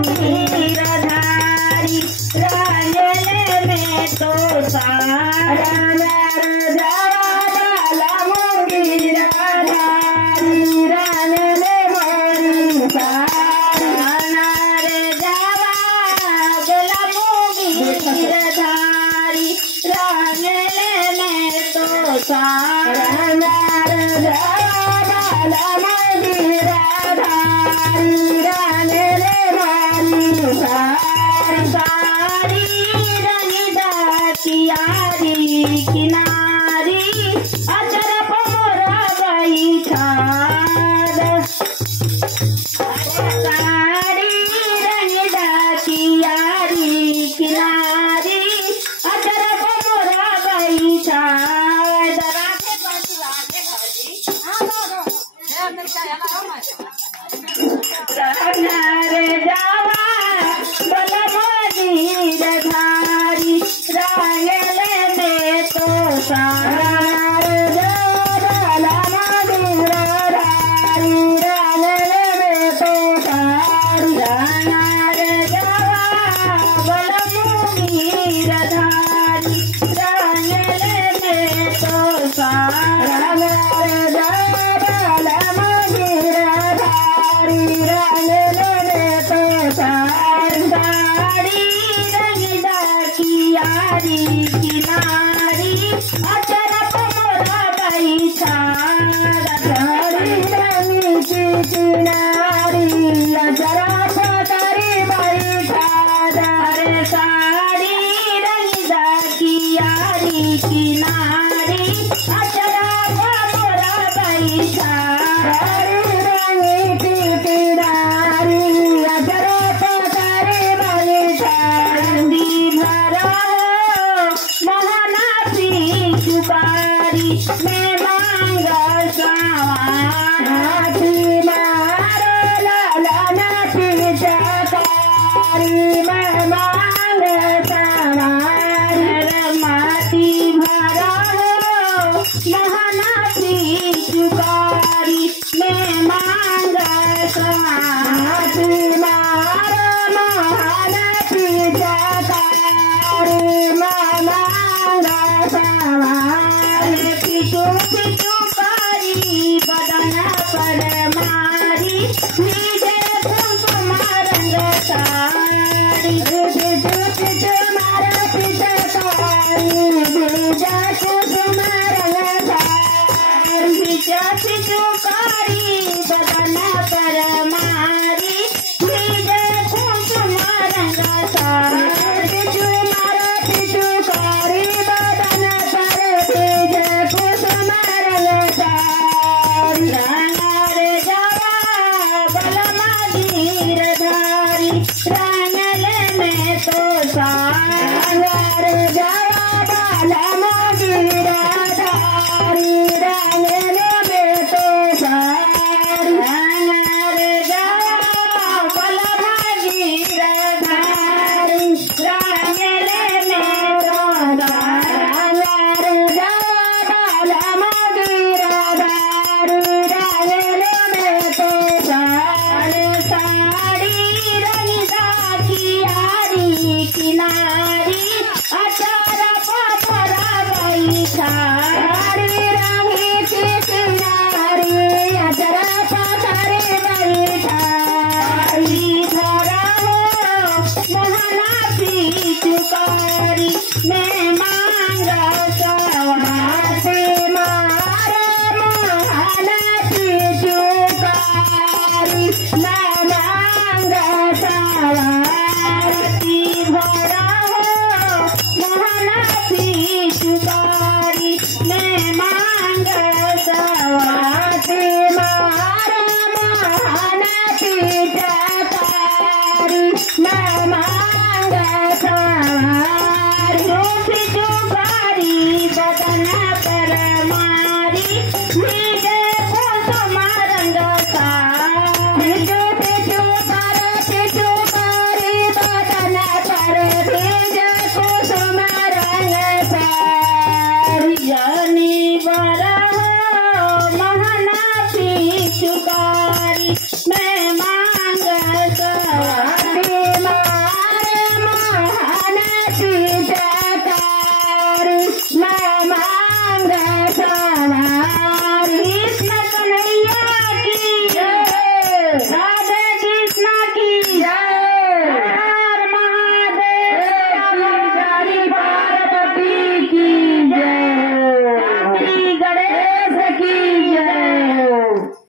गिरधारी रांगले में तो सारंगार जावा बाला गिरधारी रांगले मोरी सारंगार जावा बाला गिरधारी रांगले में तो सारंगार जावा बाला गिरधारी रांगले मोरी सारी कियारी किनारी अचर मोरा बैठाद साड़ी रंगदा कियारी किनारी अचर मोरा बैठाद रे जावा गिरधारी रांगले में तो सारंगार जावा गिरधारी रांगले में तो सारंगार जावा गिरधारी रांगले में तो सारंगार जावा गिरधारी रांगले में तो सारी रंगदा कियारी किनारी अचर मोरा बैठाद सारी रंगी किनारी अचर मोरी बैठाद रे साड़ी रंगदा कियारी किनारी अचर मोरा बैठाद रंगी किनारी अचर चुकारी मैं मांगा हाथी मारो लाला नाथी चकारी मैं मांगा माती भरा महानाथी चुकारी मैं मांगा हाथी मारो महानाथी चकारी मैं मांगा पिचू पिचू कारी बदन पर मारी नीचे कुसुम रंग साड़ी पिचू पिचू मारा पिचकारी बीजा कुसुम रंग साड़ी पिचू पिचू कारी बदन पर मारी नीचे कुसुम रंग साड़ी पिचू मारा पिचू कारी बदन पर रांगले में तो सारंगार जावा बाला गिरधारी रांगले में तो सारंगार जावा बाला गिरधारी रांगले में तो सारंगार जावा बाला गिरधारी रांगले में तो साड़ी कियारी किनारी अचर मोरा बैठारी रंगी किनारी अचर बैठारी धरा महानाथी चुकारी मैं मांगा सवासी मारा महानाथी चुकारी मैं मांगा सवासी भरा महानाथी चुकारी मैं मांगा सवासी मारा महानाथी चुकारी मैं मांगा सवासी चुकारी बदन पर मारी नीचे कुसुम रंग साड़ी